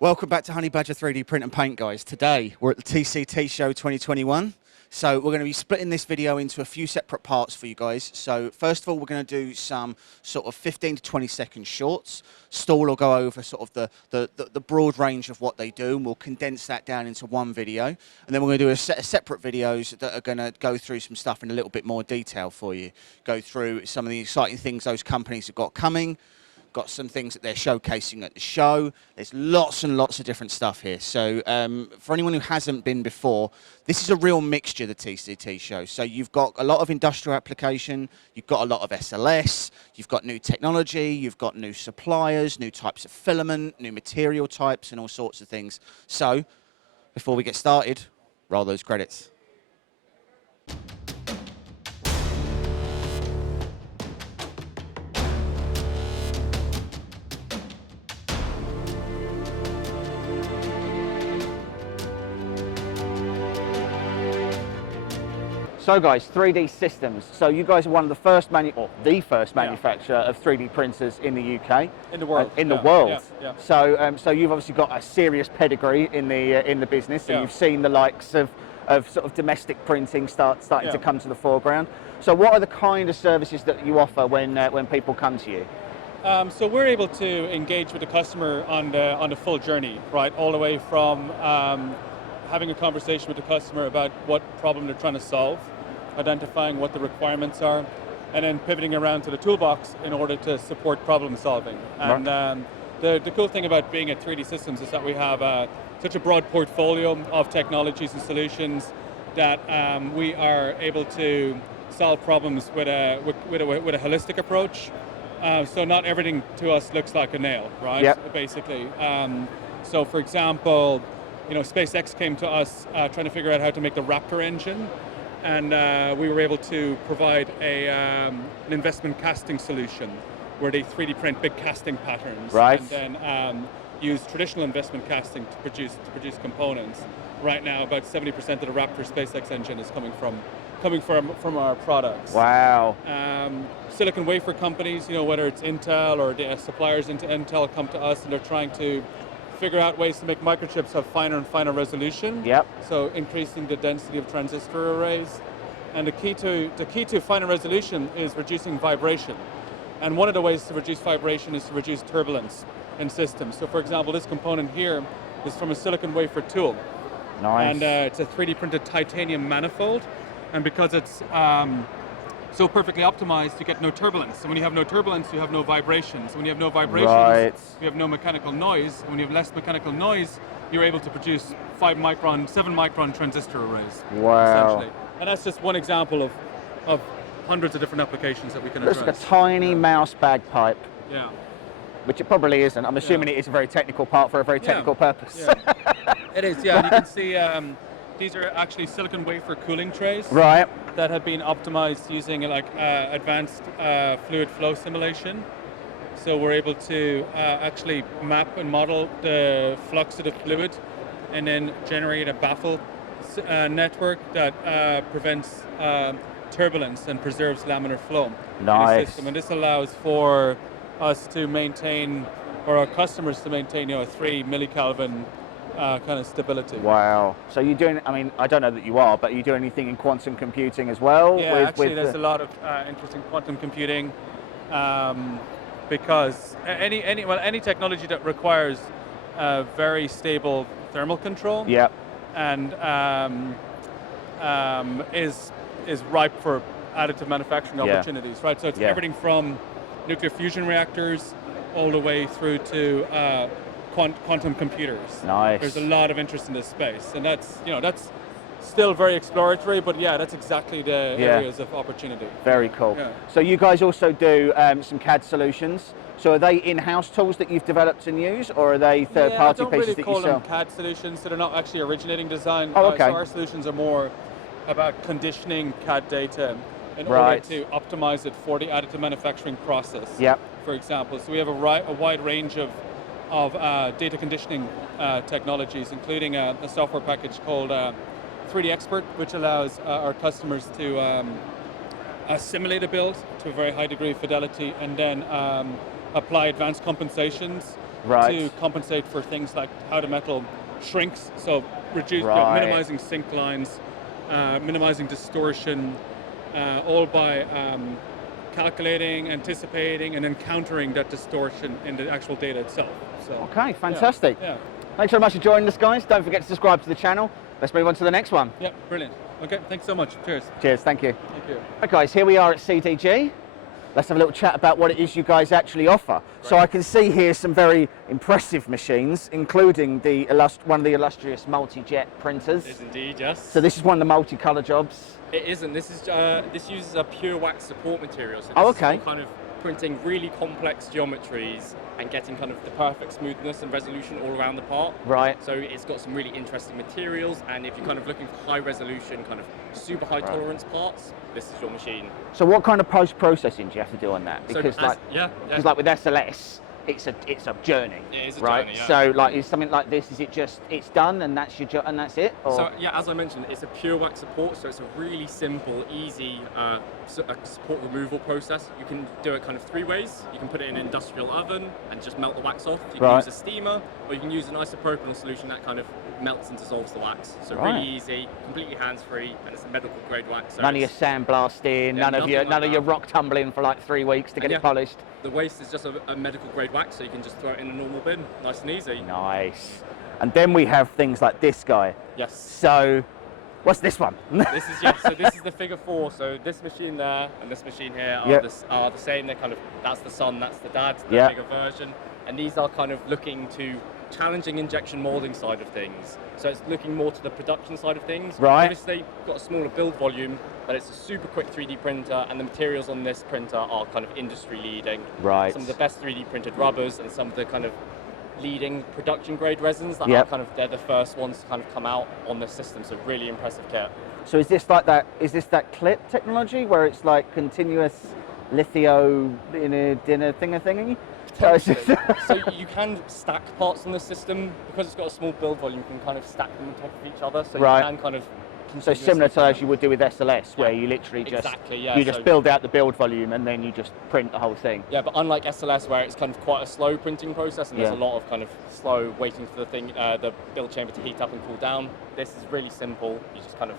Welcome back to Honey Badger 3D Print and Paint, guys. Today, we're at the TCT Show 2021. So we're going to be splitting this video into a few separate parts for you guys. So first of all, we're going to do some sort of 15 to 20 second shorts. Stall will go over sort of the broad range of what they do, and we'll condense that down into one video. And then we're going to do a set of separate videos that are going to go through some stuff in a little bit more detail for you. Go through some of the exciting things those companies have got coming. Got some things that they're showcasing at the show. There's lots and lots of different stuff here. So for anyone who hasn't been before, this is a real mixture, the TCT show. So you've got a lot of industrial application, you've got a lot of SLS, you've got new technology, you've got new suppliers, new types of filament, new material types, and all sorts of things. So before we get started, roll those credits. So guys, 3D Systems. So you guys are one of the first manufacturer of 3D printers in the UK. In the world. In the world. Yeah, yeah. So you've obviously got a serious pedigree in the business, and you've seen the likes of sort of domestic printing starting to come to the foreground. So what are the kind of services that you offer when people come to you? So we're able to engage with the customer on the full journey, right? All the way from having a conversation with the customer about what problem they're trying to solve, identifying what the requirements are, and then pivoting around to the toolbox in order to support problem solving. And the cool thing about being at 3D Systems is that we have such a broad portfolio of technologies and solutions that we are able to solve problems with a holistic approach. So not everything to us looks like a nail, right? Yep. Basically. So for example, SpaceX came to us trying to figure out how to make the Raptor engine, and we were able to provide an investment casting solution where they 3D print big casting patterns, right, and then use traditional investment casting to produce components. Right now, about 70% of the Raptor SpaceX engine is coming from our products. Wow. Silicon wafer companies, whether it's Intel or the suppliers into Intel, come to us and they're trying to figure out ways to make microchips have finer and finer resolution. Yep. So increasing the density of transistor arrays. And the key to finer resolution is reducing vibration. And one of the ways to reduce vibration is to reduce turbulence in systems. So for example, this component here is from a silicon wafer tool. Nice. And it's a 3D printed titanium manifold. And because it's so perfectly optimized, you get no turbulence. And when you have no turbulence, you have no vibrations. When you have no vibrations, you have no mechanical noise. And when you have less mechanical noise, you're able to produce 7 micron transistor arrays. Wow. Essentially. And that's just one example of hundreds of different applications that we can address. It's like a tiny mouse bagpipe. Yeah. Which it probably isn't. I'm assuming it is a very technical part for a very technical purpose. Yeah. It is, yeah. You can see these are actually silicon wafer cooling trays. Right. That have been optimized using advanced fluid flow simulation. So we're able to actually map and model the flux of the fluid and then generate a baffle network that prevents turbulence and preserves laminar flow. Nice. In the system. And this allows for us to maintain, or our customers to maintain, 3 millikelvin kind of stability. Wow. So you're doing, I don't know that you are, but you do anything in quantum computing as well? Yeah, actually there's a lot of interest in quantum computing because any technology that requires very stable thermal control and is ripe for additive manufacturing opportunities, right? So it's everything from nuclear fusion reactors all the way through to quantum computers. Nice. There's a lot of interest in this space, and that's still very exploratory, but that's exactly the areas of opportunity. Very cool. Yeah. So you guys also do some CAD solutions. So are they in-house tools that you've developed and use, or are they third-party pieces that you sell? I don't really call them CAD solutions, so they're not actually originating design. Oh, okay. So our solutions are more about conditioning CAD data in order to optimize it for the additive manufacturing process. Yep. For example, so we have a wide range of data conditioning technologies, including a software package called 3D Expert, which allows our customers to simulate a build to a very high degree of fidelity and then apply advanced compensations Right. to compensate for things like how the metal shrinks, so minimizing sink lines, minimizing distortion, all by calculating, anticipating, and then countering that distortion in the actual data itself. So, okay, fantastic. Yeah. Thanks very much for joining us, guys. Don't forget to subscribe to the channel. Let's move on to the next one. Yeah, brilliant. Okay, thanks so much. Cheers. Cheers, thank you. Thank you. Right, guys, here we are at CDG. Let's have a little chat about what it is you guys actually offer. Right. So I can see here some very impressive machines, including one of the illustrious multi-jet printers. It is indeed, yes. So this is one of the multicolour jobs. It isn't. This uses a pure wax support material. So this is kind of printing really complex geometries and getting kind of the perfect smoothness and resolution all around the part. Right. So it's got some really interesting materials, and if you're kind of looking for high resolution, kind of super high tolerance parts, this is your machine. So what kind of post-processing do you have to do on that? Because because like with SLS, it's a journey. It is a right? journey, yeah. So like is something like this, is it just it's done and that's your and that's it? Or? So yeah, as I mentioned, it's a pure wax support, so it's a really simple, easy support removal process. You can do it kind of three ways. You can put it in an industrial oven and just melt the wax off. You can use a steamer, or you can use an isopropyl solution that kind of melts and dissolves the wax. So really easy, completely hands-free, and it's a medical grade wax. So none of your sandblasting, none of your rock tumbling for like 3 weeks to get it polished. The waste is just a medical grade wax, so you can just throw it in a normal bin, nice and easy. Nice. And then we have things like this guy. Yes. So, what's this one? So this is the figure 4. So this machine there and this machine here are the same. They're kind of, that's the son, that's the dad, the bigger version. And these are kind of looking to challenging injection molding side of things. So it's looking more to the production side of things. Right. Obviously, got a smaller build volume, but it's a super quick 3D printer, and the materials on this printer are kind of industry leading. Right. Some of the best 3D printed rubbers and some of the kind of leading production grade resins that are kind of, they're the first ones to kind of come out on the system. So really impressive kit. So is this like that? Is this that clip technology where it's like continuous litho in a dinner thingy? So you can stack parts on the system because it's got a small build volume. You can kind of stack them on top of each other, so you can kind of. So similar to as you would do with SLS, where you literally just just build out the build volume and then you just print the whole thing. Yeah, but unlike SLS, where it's kind of quite a slow printing process and there's a lot of kind of slow waiting for the build chamber to heat up and cool down. This is really simple. You just kind of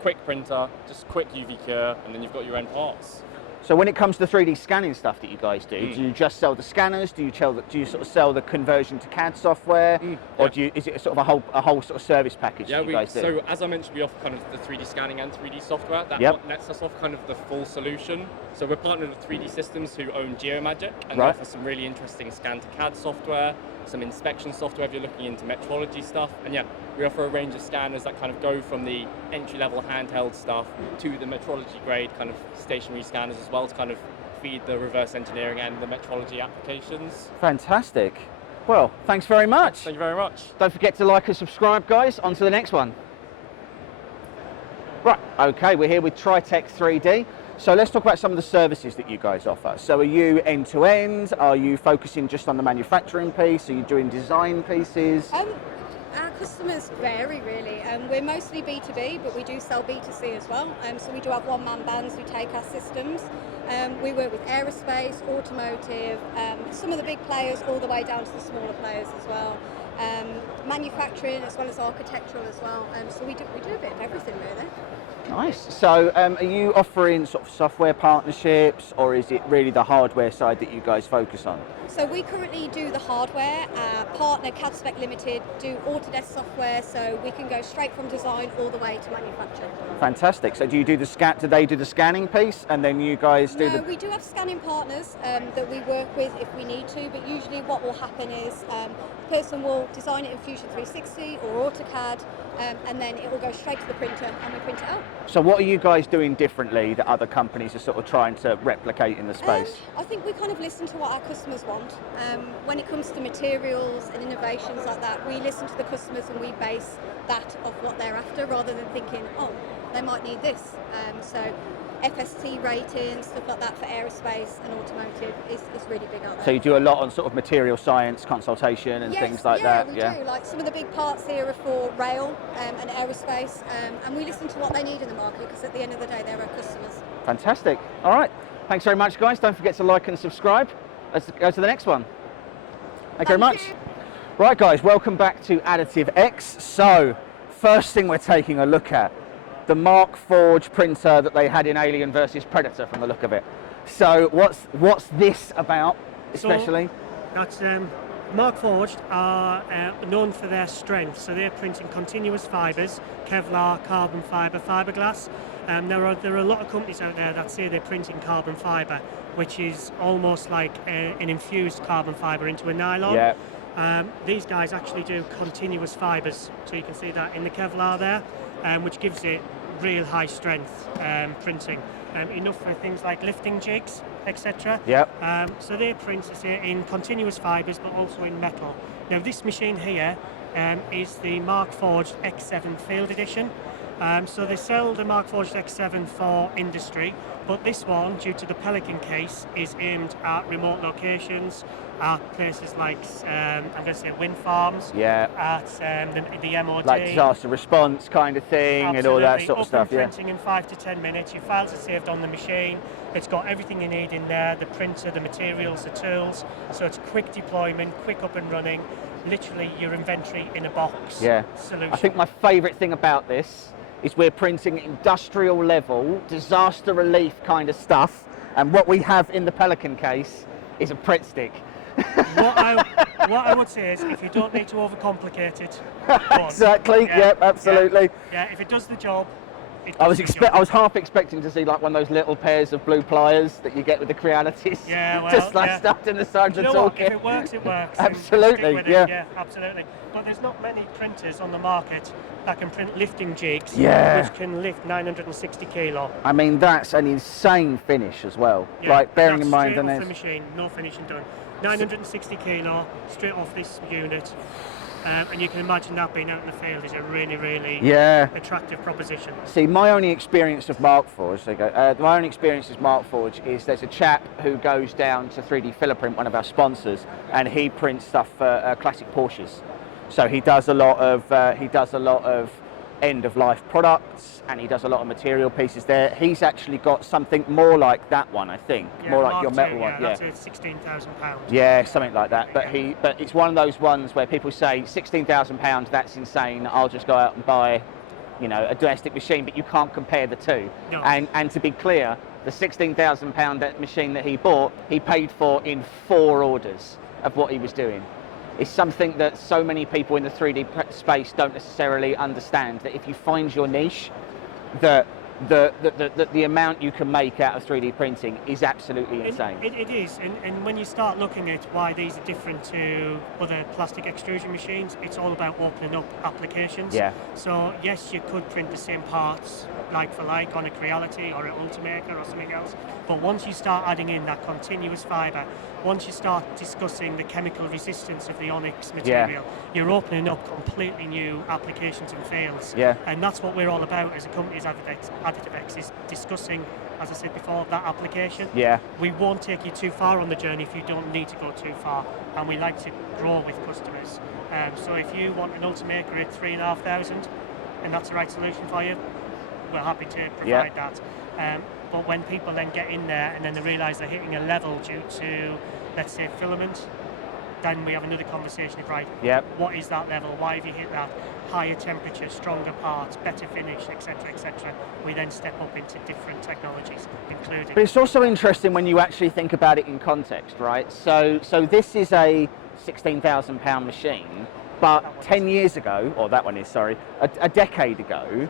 quick printer, just quick UV cure, and then you've got your end parts. So when it comes to 3D scanning stuff that you guys do, do you just sell the scanners? Do you sort of sell the conversion to CAD software, or is it sort of a whole sort of service package that you guys do? So as I mentioned, we offer kind of the 3D scanning and 3D software. That lets us offer kind of the full solution. So we're partnered with 3D Systems, who own Geomagic, and they offer some really interesting scan to CAD software, some inspection software if you're looking into metrology stuff, and we offer a range of scanners that kind of go from the entry-level handheld stuff to the metrology grade kind of stationary scanners as well, to kind of feed the reverse engineering and the metrology applications. Fantastic. Well, thanks very much. Thank you very much. Don't forget to like and subscribe, guys. On to the next one. Right, okay, we're here with TriTech 3D. So let's talk about some of the services that you guys offer. So are you end-to-end? Are you focusing just on the manufacturing piece? Are you doing design pieces? Our customers vary really. We're mostly B2B, but we do sell B2C as well. So we do have one-man bands who take our systems. We work with aerospace, automotive, some of the big players all the way down to the smaller players as well. Manufacturing as well as architectural as well. So we do a bit of everything really. Nice. So are you offering sort of software partnerships, or is it really the hardware side that you guys focus on? So we currently do the hardware. Our partner CADspec Limited do Autodesk software, so we can go straight from design all the way to manufacture. Fantastic. So do you do the do they do the scanning piece, and then you guys do we do have scanning partners that we work with if we need to, but usually what will happen is the person will design it in Fusion 360 or AutoCAD, and then it will go straight to the printer and we print it out. So what are you guys doing differently that other companies are sort of trying to replicate in the space? I think we kind of listen to what our customers want. When it comes to materials and innovations like that, we listen to the customers and we base that of what they're after, rather than thinking, oh, they might need this. So FST ratings, stuff like that for aerospace and automotive is really big out there. So you do a lot on sort of material science consultation and things like that? We do. Like some of the big parts here are for rail and aerospace, and we listen to what they need in the market, because at the end of the day, they're our customers. Fantastic. All right. Thanks very much, guys. Don't forget to like and subscribe. Let's go to the next one. Thank you very much. Right guys, welcome back to AdditiveX. So, first thing we're taking a look at, the Markforged printer that they had in Alien versus Predator from the look of it. So, what's this about, especially? So, that's Markforged are known for their strength, so they're printing continuous fibres, Kevlar, carbon fibre, fiberglass. There are a lot of companies out there that say they're printing carbon fibre, which is almost like an infused carbon fibre into a nylon. Yeah. These guys actually do continuous fibres, so you can see that in the Kevlar there, which gives it real high strength printing, enough for things like lifting jigs, etc. Yep. So they print in continuous fibres, but also in metal. Now this machine here is the Markforged X7 Field Edition. So they sell the Markforged X7 for industry, but this one, due to the Pelican case, is aimed at remote locations, at places like, I'm going to say wind farms, at the MOD. Like disaster response kind of thing. Absolutely. And all that sort of stuff, printing in 5 to 10 minutes. Your files are saved on the machine. It's got everything you need in there, the printer, the materials, the tools. So it's quick deployment, quick up and running, literally your inventory in a box solution. I think my favourite thing about this is we're printing industrial level, disaster relief kind of stuff, and what we have in the Pelican case is a Pritt stick. What I would say is, if you don't need to overcomplicate it, go on. Exactly. Yep. Absolutely. Yeah. If it does the job. I was half expecting to see like one of those little pairs of blue pliers that you get with the Crealities. Yeah, well, just like stuffed in the side of the toolkit. If it works, it works. Absolutely. Yeah, absolutely. But there's not many printers on the market that can print lifting jigs, which can lift 960 kilo. I mean, that's an insane finish as well. Yeah, like bearing in mind, straight off the machine, no finishing done. 960 kilo straight off this unit. And you can imagine that being out in the field is a really, really attractive proposition. See, my only experience of Markforged, my only experience with Markforged is there's a chap who goes down to 3D Filament, one of our sponsors, and he prints stuff for classic Porsches. So he does a lot of end-of-life products, and he does a lot of material pieces there. He's actually got something more like that one, I think, more like your metal one. Yeah, that's £16,000. Yeah, something like that. But it's one of those ones where people say £16,000, that's insane. I'll just go out and buy, a domestic machine. But you can't compare the two. No. And to be clear, the £16,000 machine that he bought, he paid for in 4 orders of what he was doing. It's something that so many people in the 3D space don't necessarily understand, that if you find your niche, that the amount you can make out of 3D printing is absolutely insane. It is, and when you start looking at why these are different to other plastic extrusion machines, it's all about opening up applications. Yeah. So yes, you could print the same parts like for like on a Creality or an Ultimaker or something else, but once you start adding in that continuous fibre, once you start discussing the chemical resistance of the onyx material, you're opening up completely new applications and fields. Yeah. And that's what we're all about as a company, as AdditiveX, is discussing, as I said before, that application. Yeah. We won't take you too far on the journey if you don't need to go too far, and we like to grow with customers. So if you want an Ultimaker at 3,500 and that's the right solution for you, we're happy to provide that. But when people then get in there and then they realise they're hitting a level due to, let's say, filament, then we have another conversation of, right, what is that level? Why have you hit that? Higher temperature, stronger parts, better finish, etc., etc. We then step up into different technologies, including... But it's also interesting when you actually think about it in context, right? So this is a £16,000 machine, but 10 years ago, or that one is, sorry, a decade ago,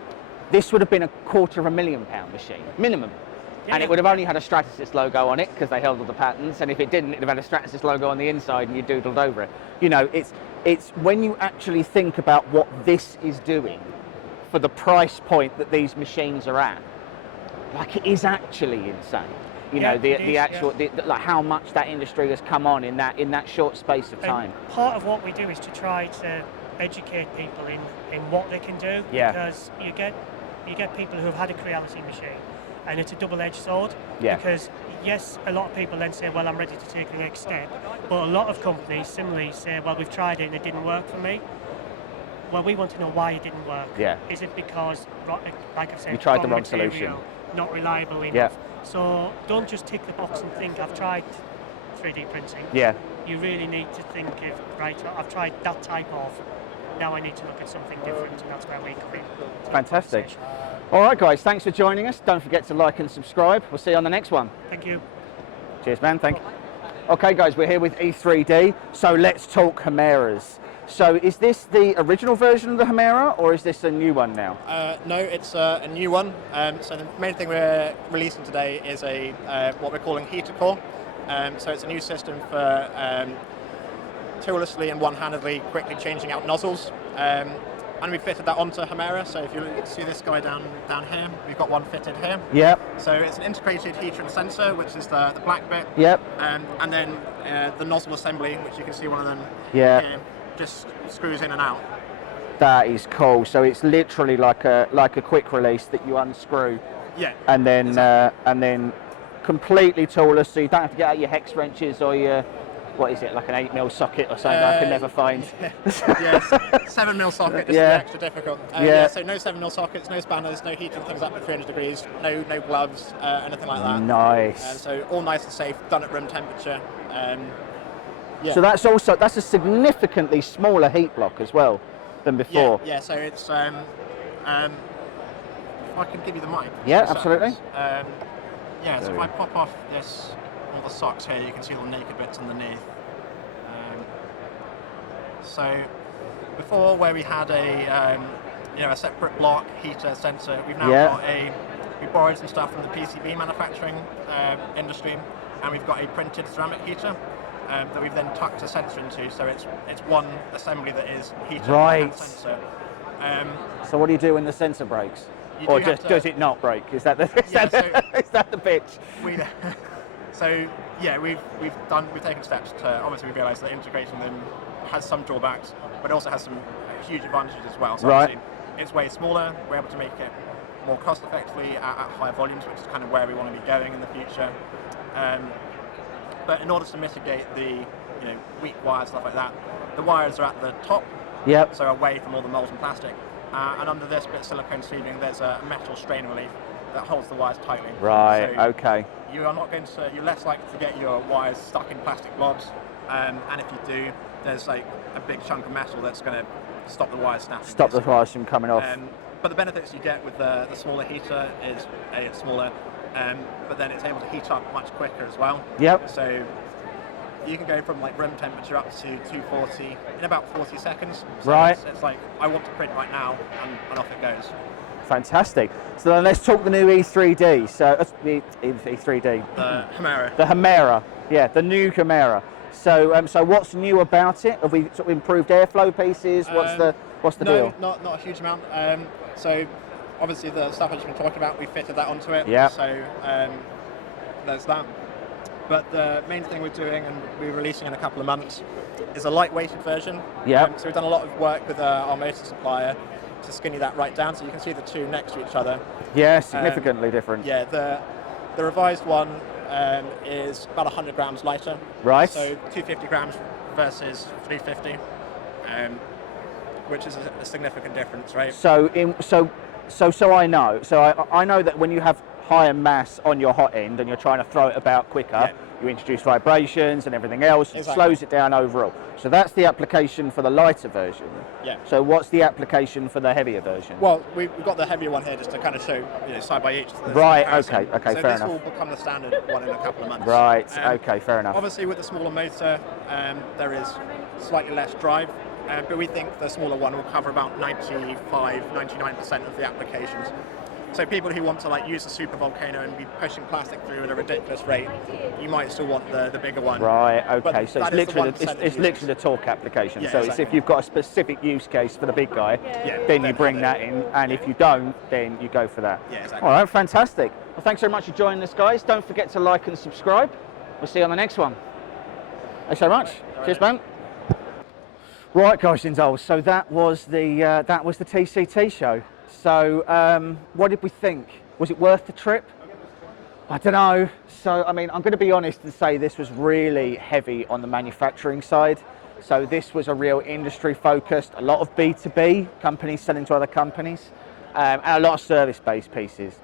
this would have been a £250,000 machine, minimum. And it would have only had a Stratasys logo on it because they held all the patents, and if it didn't, it'd have had a Stratasys logo on the inside and you doodled over it. It's when you actually think about what this is doing for the price point that these machines are at, like, it is actually insane. Like how much that industry has come on in that short space of time. And part of what we do is to try to educate people in what they can do, because you get people who have had a Creality machine, and it's a double-edged sword, because yes, a lot of people then say, well, I'm ready to take the next step, but a lot of companies similarly say, well, we've tried it and it didn't work for me. Well, we want to know why it didn't work. Is it because, like I've said, you tried the wrong material, solution, not reliable enough? So don't just tick the box and think, I've tried 3D printing. you really need to think of, right, I've tried that type of, now I need to look at something different, and that's where we come in. Fantastic. All right, guys, thanks for joining us. Don't forget to like and subscribe. We'll see you on the next one. Thank you. Cheers, man. Thank you. Okay, guys, we're here with E3D. So let's talk Chimeras. So is this the original version of the Chimera, or is this a new one now? No, it's a new one. So the main thing we're releasing today is a what we're calling heater core. So it's a new system for toollessly and one-handedly quickly changing out nozzles. And we fitted that onto Chimera. So if you see this guy down here, we've got one fitted here. Yep. So it's an integrated heater and sensor, which is the black bit. Yep. And then the nozzle assembly, which you can see one of them Yeah. here, just screws in and out. That is cool. So it's literally like a quick release that you unscrew. Yeah. And then exactly. Completely toolless, so you don't have to get out your hex wrenches or your, what is it, like an 8mm socket or something I can never find. Yes, 7mm socket. This is extra difficult. So no 7mm sockets, no spanners, no heating things up to 300 degrees, no gloves, anything like that. Nice. So all nice and safe, done at room temperature. So that's a significantly smaller heat block as well than before. Yeah. So it's if I can give you the mic. Yeah, absolutely. So if I pop off all the socks here, you can see all the naked bits underneath. So before, where we had a separate block heater sensor, we've now got we borrowed some stuff from the PCB manufacturing industry, and we've got a printed ceramic heater that we've then tucked a sensor into. So it's one assembly that is heater and sensor. So what do you do when the sensor breaks? Or just does it not break? Is that the is that the pitch? We've taken steps to, obviously we realise that integrating them has some drawbacks, but it also has some huge advantages as well. So obviously it's way smaller. We're able to make it more cost effectively at higher volumes, which is kind of where we want to be going in the future. But in order to mitigate the weak wires, stuff like that, the wires are at the top. Yep. So away from all the molten plastic. And under this bit of silicone sleeving, there's a metal strain relief that holds the wires tightly. Right, so okay. You're less likely to get your wires stuck in plastic blobs. And if you do, there's like a big chunk of metal that's going to stop the wires snapping. Stop the wires from coming off. But the benefits you get with the smaller heater is, it's smaller, but then it's able to heat up much quicker as well. Yep. So you can go from like room temperature up to 240 in about 40 seconds. So right. It's like, I want to print right now, and off it goes. Fantastic. So then let's talk the new E3D. So the E3D. The Chimera. The Chimera. Yeah, the new Chimera. So so what's new about it? Have we sort of improved airflow pieces? What's the deal? No, not a huge amount. So obviously the stuff I've just been talking about, we fitted that onto it. Yeah. So there's that. But the main thing we're doing, and we're releasing in a couple of months, is a lightweighted version. Yeah. So we've done a lot of work with our motor supplier to skinny that right down, so you can see the two next to each other. Yeah, significantly different. Yeah, the revised one is about 100 grams lighter. Right. So 250 grams versus 350, which is a significant difference, right? So I know. So I know that when you have higher mass on your hot end and you're trying to throw it about quicker, you introduce vibrations and everything else, it slows it down overall. So that's the application for the lighter version. Yeah. So what's the application for the heavier version? Well, we've got the heavier one here just to kind of show, side by each. Right, okay, so fair enough. So this will become the standard one in a couple of months. Right, okay, fair enough. Obviously with the smaller motor, there is slightly less drive, but we think the smaller one will cover about 99% of the applications. So people who want to use a super volcano and be pushing plastic through at a ridiculous rate, you might still want the bigger one. Right, okay, but so it's literally the torque application. So it's if you've got a specific use case for the big guy, then you bring that in, and if you don't, then you go for that. Yeah, exactly. All right, fantastic. Well, thanks very much for joining us, guys. Don't forget to like and subscribe. We'll see you on the next one. Thanks so much. Cheers, man. Right, guys and dolls, so that was the TCT show. So what did we think? Was it worth the trip? I don't know. So I mean, I'm going to be honest and say this was really heavy on the manufacturing side. So this was a real industry focused, a lot of B2B companies selling to other companies, and a lot of service-based pieces.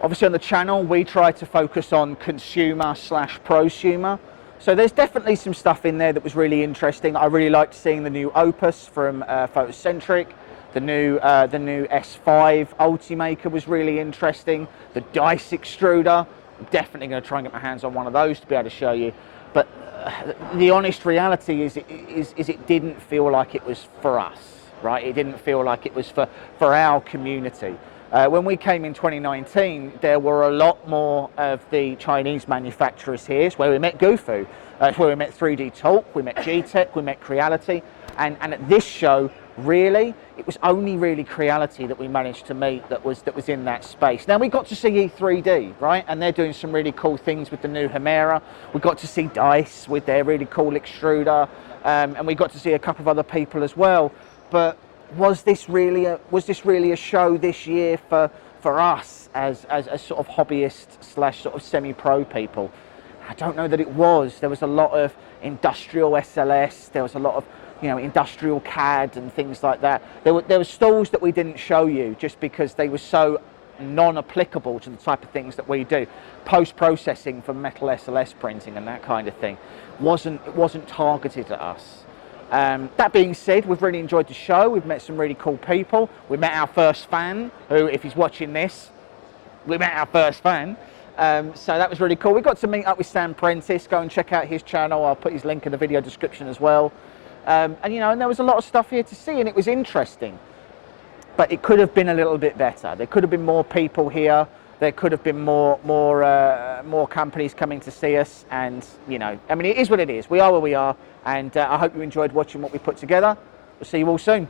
Obviously on the channel, we try to focus on consumer/prosumer. So there's definitely some stuff in there that was really interesting. I really liked seeing the new Opus from Photocentric. The new S5 Ultimaker was really interesting. The dice extruder, I'm definitely going to try and get my hands on one of those to be able to show you. But the honest reality is it didn't feel like it was for us, right? It didn't feel like it was for our community. When we came in 2019, there were a lot more of the Chinese manufacturers here. It's where we met Gufu, it's where we met 3D Talk, we met G-Tech, we met Creality, and at this show, really, it was only really Creality that we managed to meet that was in that space. Now we got to see E3D, right? And they're doing some really cool things with the new Hemera. We got to see Dice with their really cool extruder, and we got to see a couple of other people as well. But was this really a show this year for us as sort of hobbyists / sort of semi-pro people? I don't know that it was. There was a lot of industrial SLS. There was a lot of industrial CAD and things like that. There were stalls that we didn't show you just because they were so non-applicable to the type of things that we do. Post-processing for metal SLS printing and that kind of thing wasn't targeted at us. That being said, we've really enjoyed the show. We've met some really cool people. We met our first fan, who, if he's watching this, we met our first fan. So that was really cool. We got to meet up with Sam Prentice. Go and check out his channel. I'll put his link in the video description as well. And there was a lot of stuff here to see, and it was interesting. But it could have been a little bit better. There could have been more people here. There could have been more companies coming to see us. And I mean, it is what it is. We are where we are, and I hope you enjoyed watching what we put together. We'll see you all soon.